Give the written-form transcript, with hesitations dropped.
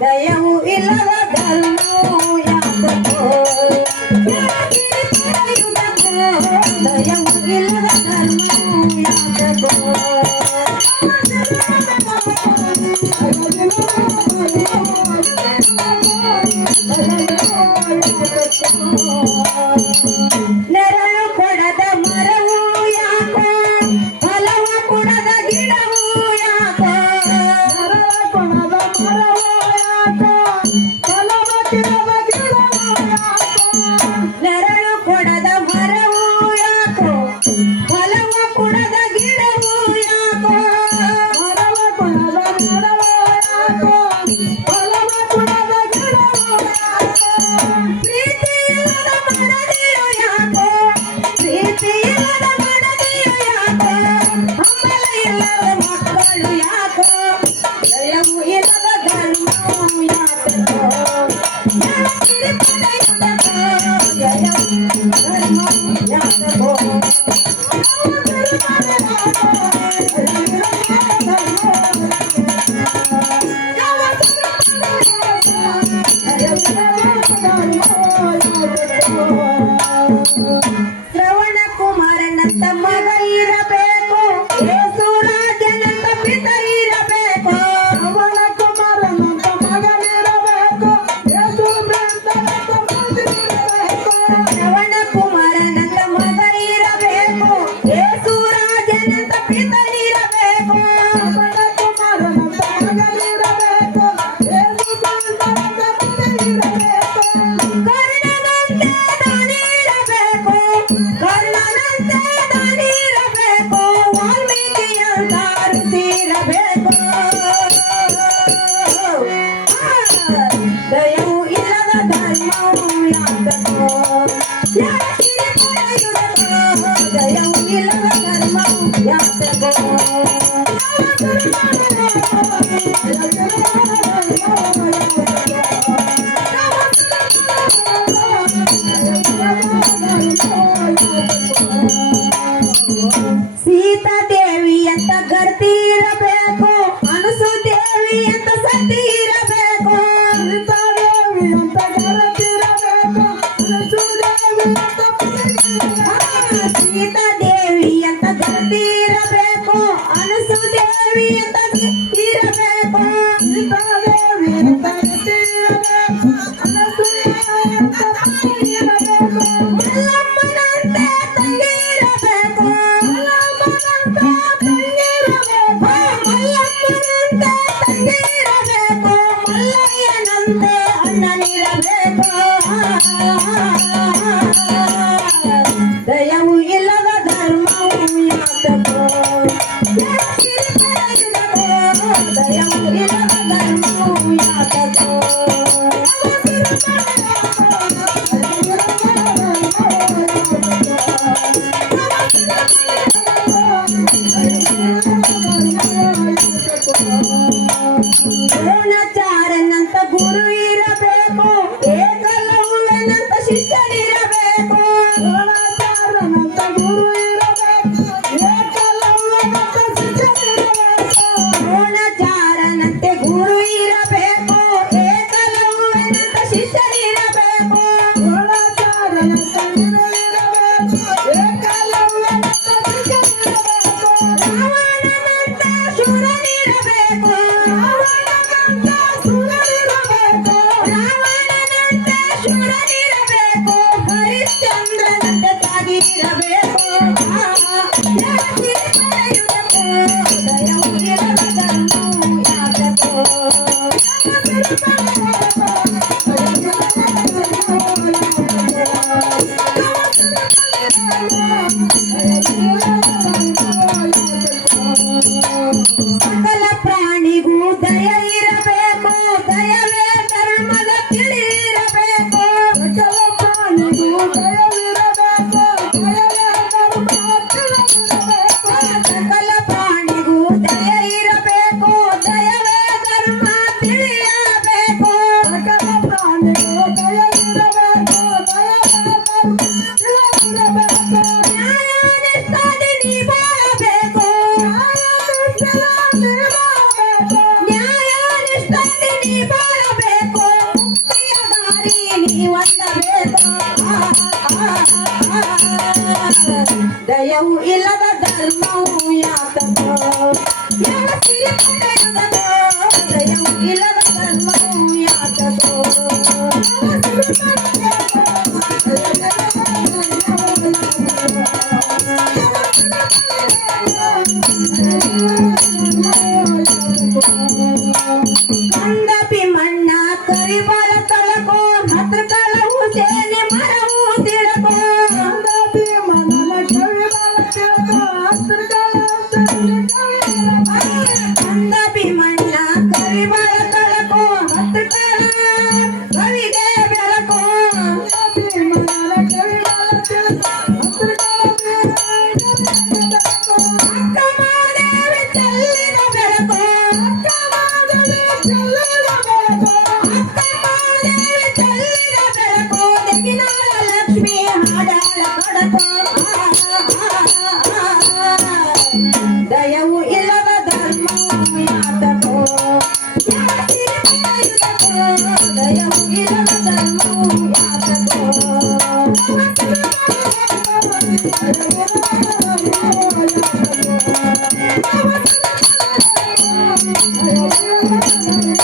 ದಯವು ಇಲ್ಲದ ಧರ್ಮವು ಯಾತಕೋ ದಯವು ಇಲ್ಲದ ಧರ್ಮವು ಯಾತಕೋ ನೆರಳು ಕೊಡದ ಮರವು ಯಾಕೋ ಫಲವ ಕೊಡದ ಗಿಡವು ಯಾಕೋ ನೆರಳು ಕೊಡದ ಮರವು ಯಾಕೋ ಫಲವ ಕೊಡದ ಗಿಡವು ಯಾಕೋ ಪ್ರೀತಿ ಇಲ್ಲದ ಮಡದಿಯು ಯಾಕೋ ಪ್ರೀತಿ ಇಲ್ಲದ ಮಡದಿಯು ಯಾಕೋ ಹಂಬಲ ಇಲ್ಲದ ಮಕ್ಕಳು ಯಾಕೋ ದಯವು ಇಲ್ಲದ ಧರ್ಮವು ಯಾತಕೋ ಯಾಕಿರಿ ಪಡೆಯುವುದಕ್ಕೋ ದಯವು ಧರ್ಮವು ಯಾತಕೋ ಶ್ರವಣ ಕುಮಾರನಂತ ಮಗ ಇರಬೇಕು ಯೇಸು ರಾಜನಂತ ಪಿತ ಇರಬೇಕು ಶ್ರವಣ ಕುಮಾರನಂತ ಮಗನಿರಬೇಕು ಯೇಸು ಶ್ರವಣ ಕುಮಾರನಂತ ಮಗ ಇರಬೇಕು ಯೇಸು ರಾಜನಂತ ಪಿತ ಇರಬೇಕು ಶ್ರವಣ ಕುಮಾರನಂತ ಮಗನಿರಬೇಕು ಯೇಸು ಕರ್ಣನಂತೆ ದಾನಿರಬೇಕು ವಾಲ್ಮೀಕಿಯಂತ ಋಷಿರಬೇಕು ದಯವು ಇಲ್ಲದ ಧರ್ಮವು ಯಾತಕೋ ಯಾಕಿರಿ ಪಡೆಯುವುದಕ್ಕೋ ದಯವು ಇಲ್ಲದ ಧರ್ಮವು ಯಾತಕೋ ಸೀತಾ ದೇವಿ ಅಂತ ಗರ್ತಿ ಇರಬೇಕು ಅನಸು ದೇವಿ ಅಂತ ಸತಿ ಇರಬೇಕು ಸೀತಾ ದೇವಿ ಅಂತ ಗರ್ತಿ ಇರಬೇಕು ಅನಸು ದೇವಿ ಅಂತ ಸೀತಾ ದೇವಿ ಅಂತ ಗರ್ತಿ ಇರಬೇಕು ಅನಸು ದೇವಿ ಅಂತ ಇರಬೇಕು ಸೀತಾ ದೇವಿ ಅಂತ ಗರ್ತಿ ಇರಬೇಕು ಅನಸು ದೇವಿ ಅಂತ ಇರಬೇಕು ಮಲ್ಲಮ್ಮನಂತೆ ತಂಗಿ ಇರಬೇಕು ಮಲ್ಲಯ್ಯನಂತೆ ಅಣ್ಣನಿರಬೇಕು ದಯವು ಇಲ್ಲದ ಧರ್ಮವು ಯಾತಕೋ ಯಾಕಿರಿ ಪಡೆಯುವುದಕ್ಕೋ ದಯವು ಇಲ್ಲದ ಧರ್ಮವು ಯಾತಕೋ ದ್ರೋಣಾಚಾರ್ಯನಂತ ಗುರು ಇರಬೇಕು ಏಕಲವ್ಯನಂತ ಶಿಷ್ಯನಿರಬೇಕು ದ್ರೋಣಾಚಾರ್ಯನಂತ ಗುರು ಇರಬೇಕು ಏಕಲವ್ಯನಂತ ಶಿಷ್ಯನಿರಬೇಕು ದ್ರೋಣಾಚಾರ್ಯನಂತೆ ಗುರು ಇರಬೇಕು ಏಕಲವ್ಯನಂತ ಶಿಷ್ಯನಿರಬೇಕು ದ್ರೋಣಾಚಾರ್ಯನಂತ ಗುರು ಇರಬೇಕು ಏಕಲವ್ಯನಂತ ಶಿಷ್ಯನಿರಬೇಕು ರಾವಣನಂತ ಶೂರನಿರಬೇಕು ರಾವಣನಂತೆ ಶೂರನಿರಬೇಕು ಹರಿಶ್ಚಂದ್ರನಂತೆ ತಾಗಿರಬೇಕು ಯಾಕಿರಿ ಪಡೆಯುವುದಕ್ಕೋ ದಯವು ಇಲ್ಲದ ಧರ್ಮವು ಯಾತಕೋ ದಯವು ಇಲ್ಲದ ಧರ್ಮವು ಯಾತಕೋ ಯಾವ ಸಿರಿ ಪಡೆಯುವುದೋ ದಯವು ಇಲ್ಲದ ಧರ್ಮವು ಯಾತಕೋ ಯಾವ ಸಿರಿ ಕಂದಪಿ ಮಣ್ಣ ಕರಿಬಾಳ ತಳಕೋ ಹತ್ರ ಕಳವು ಸೇನೆ ಮರವು ತಿಳಕೋ ಕಂದಪಿ ಮಣ್ಣನ ಕರಿಬಾಳ ತಳಕೋ ಹತ್ರ ಕಂದಪಿ ಮಣ್ಣ ಕರಿಬಾಳ ತಳಕೋ ಹತ್ರ ಕವಿಗೆ ಬೆಳಕೋ ಕಂದಪಿ ಮಣ್ಣನ ಕರಿಬಾಳ ತಳಕೋ ಹತ್ರ ಅಕ್ಕ ಮಾದೇವಿ ಚೆಲ್ಲಿದ ಬೆಳಕೋ ಅಕ್ಕ ಮಾದೇವಿ ಚೆಲ್ಲಿದ ಬೆಳಕೋ ಅಕ್ಕ ಮಾದೇವಿ ಚೆಲ್ಲಿದ ಬೆಳಕೋ ದೆಗಿನಾಳ ಲಕ್ಷ್ಮಿ ಹಾಡಾಳ ಕಡಕೋ ದಯವು ಇಲ್ಲದ ಧರ್ಮವು ಯಾತಕೋ ಯಾವ ಸಿರಿ ಪಡೆಯುವುದೋ ದಯವು ಇಲ್ಲದ ಧರ್ಮವು ಯಾತಕೋ ಯಾವ ಸಿರಿ